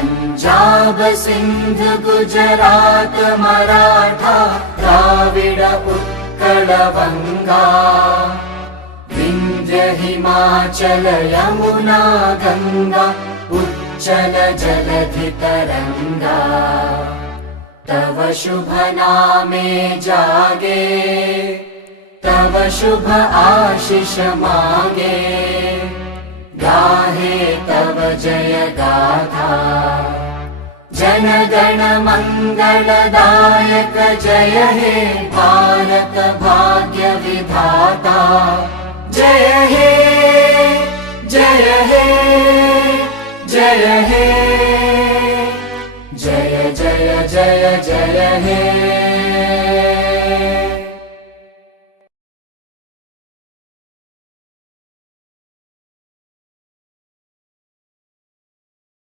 पंजाब सिंध गुजरात मराठा द्राविड उत्कल बंगा विंध्य हिमाचल यमुना गंगा उच्चल जलधि तरंगा तव शुभ नामे जागे तव शुभ आशीष मागे गाहे तव जय गाथा जन गण मंगलदायक जय हे भारत भाग्य विधाता जय हे जय हे जय हे जय जय जय जय हे।